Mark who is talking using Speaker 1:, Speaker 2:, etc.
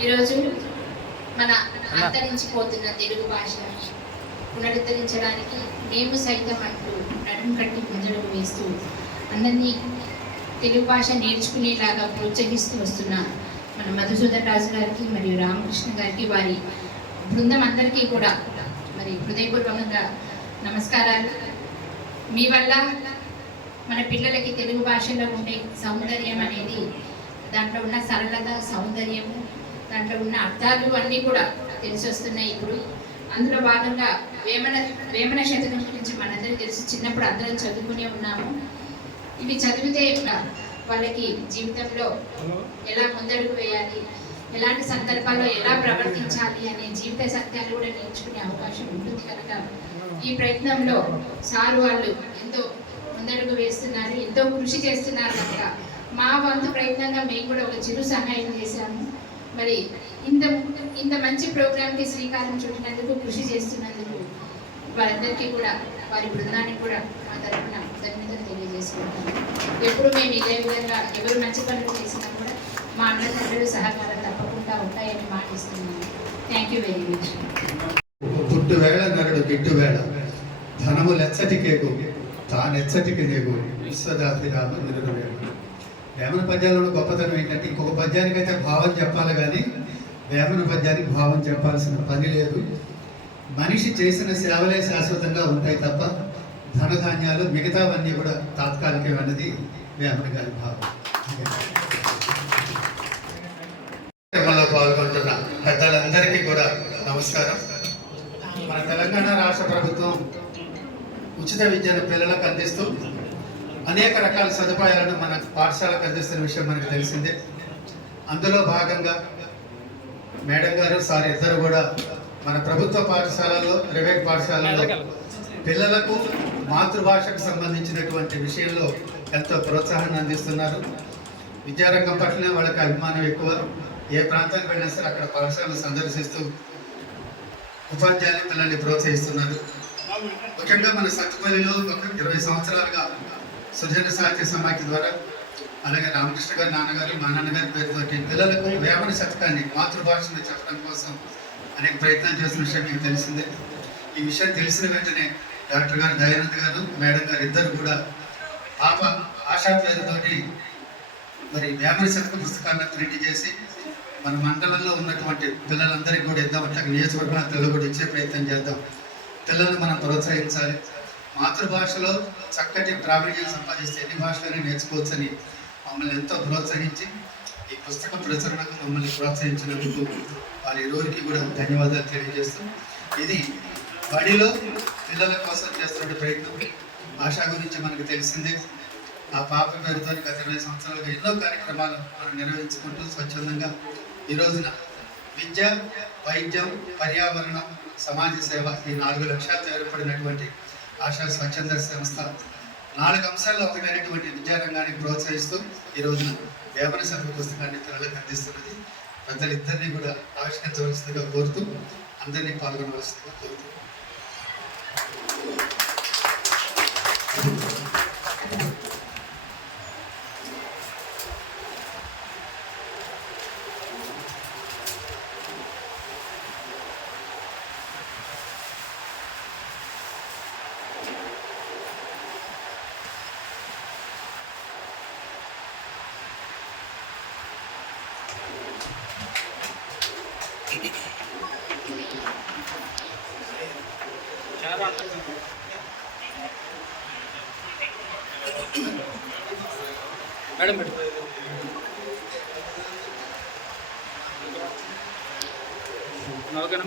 Speaker 1: ఈరోజు మన అంతరించిపోతున్న తెలుగు భాష పునరుద్ధరించడానికి మేము సైతం అంటూ నడుము కట్టి ముందడుగు వేస్తూ అందరినీ తెలుగు భాష నేర్చుకునేలాగా ప్రోత్సహిస్తూ వస్తున్న మన మధుసూదన్ రాజు గారికి మరియు రామకృష్ణ గారికి వారి బృందం అందరికీ కూడా మరి హృదయపూర్వకంగా నమస్కారాలు. మీ వల్ల మన పిల్లలకి తెలుగు భాషలో ఉండే సౌందర్యం అనేది దాంట్లో ఉన్న సరళత సౌందర్యము దాంట్లో ఉన్న అర్థాలు అన్నీ కూడా తెలిసి వస్తున్నాయి ఇప్పుడు. అందులో భాగంగా వేమన వేమన శతకం గురించి మనందరికీ తెలుసు. చిన్నప్పుడు అందరం చదువుకునే ఉన్నాము. ఇవి చదివితే వాళ్ళకి జీవితంలో ఎలా ముందడుగు వేయాలి ఎలాంటి సందర్భాల్లో ఎలా ప్రవర్తించాలి అనే జీవిత సత్యాలు కూడా నేర్చుకునే అవకాశం ఉంటుంది కనుక ఈ ప్రయత్నంలో సారు వాళ్ళు ఎంతో ముందడుగు వేస్తున్నారు ఎంతో కృషి చేస్తున్నారు కనుక మా వంతు ప్రయత్నంగా మేము కూడా ఒక చిరు సహాయం చేశాము. మరి ఇంత ఇంత మంచి ప్రోగ్రామ్కి శ్రీకారం చుట్టినందుకు కృషి చేస్తున్నందుకు వారందరికీ కూడా వారి బృందానికి కూడా మా తరఫున ధన్యతలు తెలియజేసుకుంటాను ఎప్పుడు మేము ఇదే విధంగా ఎవరు మంచి పనులు చేసినా కూడా మా అన్నదండ్రులు సహకారం తప్పకుండా ఉంటాయని మాటిస్తున్నాను. థ్యాంక్ యూ వెరీ మచ్
Speaker 2: పుట్టు వేళ నరుడు గిట్టు వేళ. ధనము లెచ్చటికేగు తానెచ్చటికి నేగు. విశ్వదాభిరామ నిరుడు వేమన పద్యాలలో గొప్పతనం ఏంటంటే ఇంకొక పద్యానికైతే భావం చెప్పాలి కానీ వేమన పద్యానికి భావం చెప్పాల్సిన పని లేదు. మనిషి చేసిన సేవలే శాశ్వతంగా ఉంటాయి తప్ప ధనధాన్యాలు మిగతావన్నీ కూడా తాత్కాలికమైనది వేమన గారి భావం. పాల్గొంటున్న పెద్దలందరికీ కూడా నమస్కారం. మన తెలంగాణ రాష్ట్ర ప్రభుత్వం ఉచిత విద్యను పిల్లలకు అందిస్తూ అనేక రకాల సదుపాయాలను మన పాఠశాలకు అందిస్తున్న విషయం మనకు తెలిసిందే. అందులో భాగంగా మేడం గారు సార్ ఇద్దరు కూడా మన ప్రభుత్వ పాఠశాలలో ప్రైవేట్ పాఠశాలలో పిల్లలకు మాతృభాషకు సంబంధించినటువంటి విషయంలో ఎంతో ప్రోత్సాహాన్ని అందిస్తున్నారు. విద్యారంగం పట్లనే వాళ్ళకి అభిమానం ఎక్కువ. ఏ ప్రాంతానికి వెళ్ళినా సరే అక్కడ పాఠశాలను సందర్శిస్తూ ఉపాధ్యాయులు పిల్లల్ని ప్రోత్సహిస్తున్నారు. ముఖ్యంగా మన సత్తుపల్లిలో ఒక ఇరవై సంవత్సరాలుగా సుజన సాహిత్య సమాఖ్య ద్వారా అలాగే రామకృష్ణ గారి నాన్నగారు మా నాన్నగారి పేరుతోటి పిల్లలకు వేమన శతకాన్ని మాతృభాషను చెప్పడం కోసం అనేక ప్రయత్నాలు చేసిన విషయం మీకు తెలిసిందే. ఈ విషయం తెలిసిన వెంటనే డాక్టర్ గారు దయానంద్ గారు మేడం గారు ఇద్దరు కూడా పాప ఆశా పేరుతోటి మరి వేమన శతక పుస్తకాన్ని ప్రింట్ చేసి మన మండలంలో ఉన్నటువంటి పిల్లలందరికీ కూడా ఇద్దాం అట్లా నియోజకవర్గం పిల్లలు కూడా ఇచ్చే ప్రయత్నం చేద్దాం. పిల్లల్ని మనం ప్రోత్సహించాలి. మాతృభాషలో చక్కటి ప్రావీణ్యం సంపాదిస్తే ఎన్ని భాషలని నేర్చుకోవచ్చని మమ్మల్ని ఎంతో ప్రోత్సహించి ఈ పుస్తక ప్రచురణకు మమ్మల్ని ప్రోత్సహించినందుకు వారి ఇరువురికి కూడా ధన్యవాదాలు తెలియజేస్తూ ఇది బడిలో పిల్లల కోసం చేస్తున్న ప్రయత్నం. భాష గురించి మనకు తెలిసిందే. ఆ పాప పేరుతో గత ఇరవై సంవత్సరాలుగా ఎన్నో కార్యక్రమాలు మనం నిర్వహించుకుంటూ స్వచ్ఛందంగా ఈ రోజున విద్య వైద్యం పర్యావరణం సమాజ సేవ ఈ నాలుగు లక్ష్యాలతో ఏర్పడినటువంటి ఆశా స్వచ్ఛంద సంస్థ. నాలుగు అంశాల్లో ఒకటైనటువంటి విద్యారంగాన్ని ప్రోత్సహిస్తూ ఈ రోజున వేమన సభ పుస్తకాన్ని పిల్లలకు అందిస్తున్నది. ప్రజలిద్దరినీ కూడా ఆవిష్కరించవలసిందిగా కోరుతూ అందరినీ పాల్గొనవలసిందిగా కోరుతూ
Speaker 3: మేడం మేడం ఓకేనా